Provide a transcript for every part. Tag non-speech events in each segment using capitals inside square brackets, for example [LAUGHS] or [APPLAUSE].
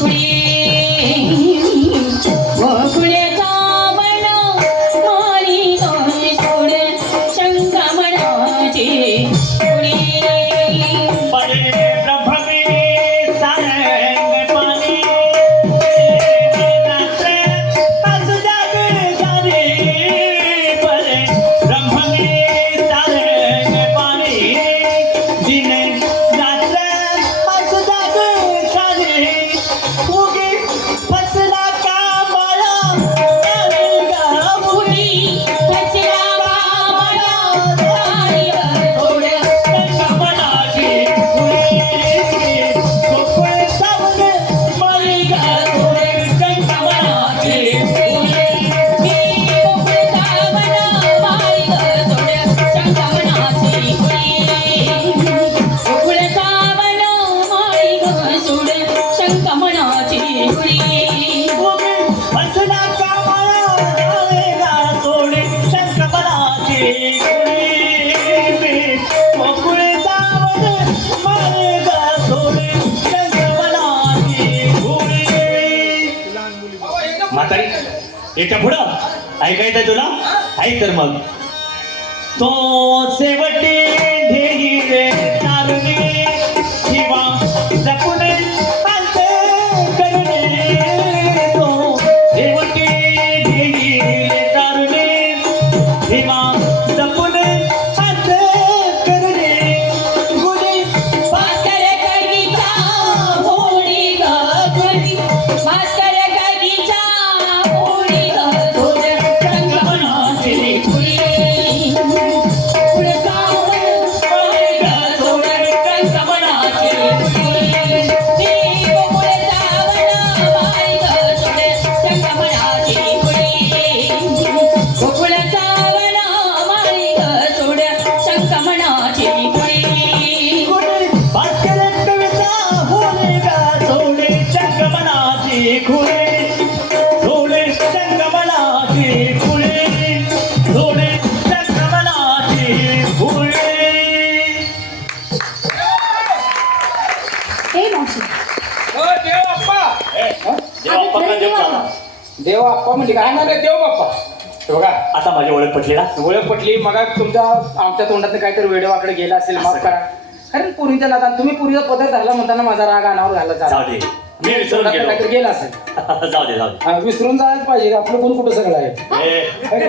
Queen. म्हातारी याच्या पुढं. ऐकायचं तुला? ऐक तर मग. तो शेवटी देव. अप्पा म्हणजे काय? ना देव बाप्पा हे बघा. आता माझी ओळख पटली ना? ओळख पटली. मग तुमच्या आमच्या तोंडात काहीतरी वेडेवाकडे गेला असेल माफ करा. कारण पुरीच्या नादान तुम्ही पुरीचा पदर धरला म्हणताना माझा राग अनावर घाला जाऊ झाला दे. मी विसरून काहीतरी गेलो असेल. [LAUGHS] जाऊ दे जाऊ हा, विसरून जायला पाहिजे. आपलं कोण कुठं सगळं आहे? दे ए?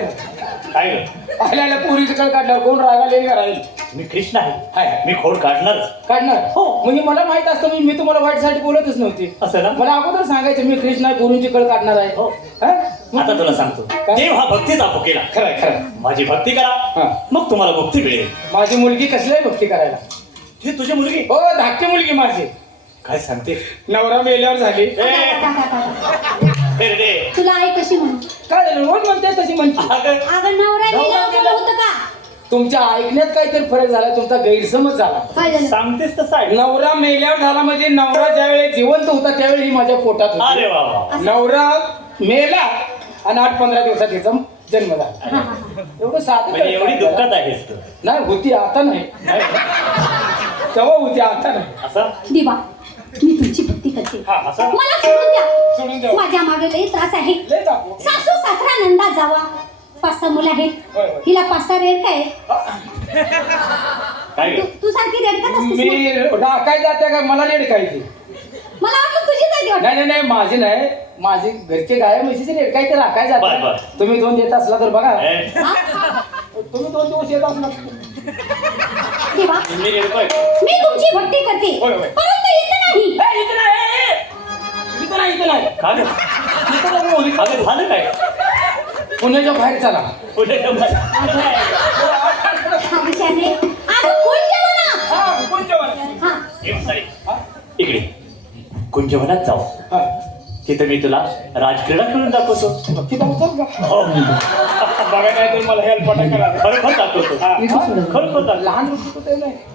काय ग? आल्या आल्या पुरीचं कळ काढल्यावर कोण रागाले का राहील? मी कृष्ण आहे. हाय. मी खोड काढणारच काढणार? हो. म्हणजे मला माहीत असतं मी मी तुम्हाला वाईटसाठी बोलतच नव्हती. असं ना? मला अगोदर सांगायचं मी कृष्ण आहे गुरुंची कळ काढणार आहे. हो. आता तुला सांगतो. काय? देव हा भक्तीचा भुकेला खरंय खरंय माझी भक्ती हा. करा मग तुम्हाला मुक्ती मिळेल. माझी मुलगी कसल्याही भक्ती करायला? ही तुझी मुलगी? हो धाकटी मुलगी माझी. काय सांगते? नवरा मेल्यावर झाली. तुला झालं रोज म्हणते तशी म्हणते. अगं, अगं नवरा गेल्यावर गेला. होतं का? तुमच्या ऐकण्यात काहीतरी फरक झाला तुमचा गैरसमज झाला. काय झालं सांगतेस तसं आहे. नवरा मेल्यावर झाला म्हणजे नवरा ज्यावेळी जिवंत होता त्यावेळी ही माझ्या पोटात अरे होती वा. वा नवरा मेला आणि आठ पंधरा दिवसात तिचा जन्म झाला. एवढं साधं म्हणजे एवढी कळतं दुःखात आहेस तू. नाही होती आता नाही. तेव्हा होती आता नाही. असं? दिवा मी तुमची भक्ती करते. हा असं? मला सोडून सोडून द्या. द्या. माझ्या मागे लई त्रास आहे. लय दाखव. सासू सासरा नंदा जावा. पाच सहा मुलं आहेत. हिला पाच सहा रेड काय? काय तू सारखी असतेस ना? मी राखाय जाते का? मला रेड काय ती? मला वाटलं तुझी जागी वाटत. नाही नाही नाही माझी नाही. माझी घरचे गाय म्हशीचे रेट काय ते राखाय बर, बर. जाते तुम्ही दोन देत असला तर बघा. ए, तुम्ही दोन दिवस येत असला. देवा मी रेडतोय मी तुमची भक्ती करते. होय, होय. परंतु इथं नाही. ए, इथं नाही ए, ए. इथं नाही इथं नाही. का ग इथं नाही, झालं काय? पुण्याच्या बाहेर चला. हा? हा. हा? इकडे. कुंजवनात जाऊ? हा. तिथे मी तुला राजक्रीडा खेळून दाखवतो. का? हो. बघा नाही तर मला हेल्प करा खरोखर दाखवतो. हा. खरोखर दाखवतो. लहान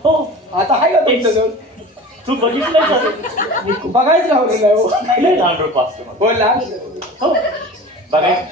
हो. आता आहे का तुमच्याजवळ? तू बघितलं बघायचं हो. लय लहान रूप असतं. हो लहान. हो. करते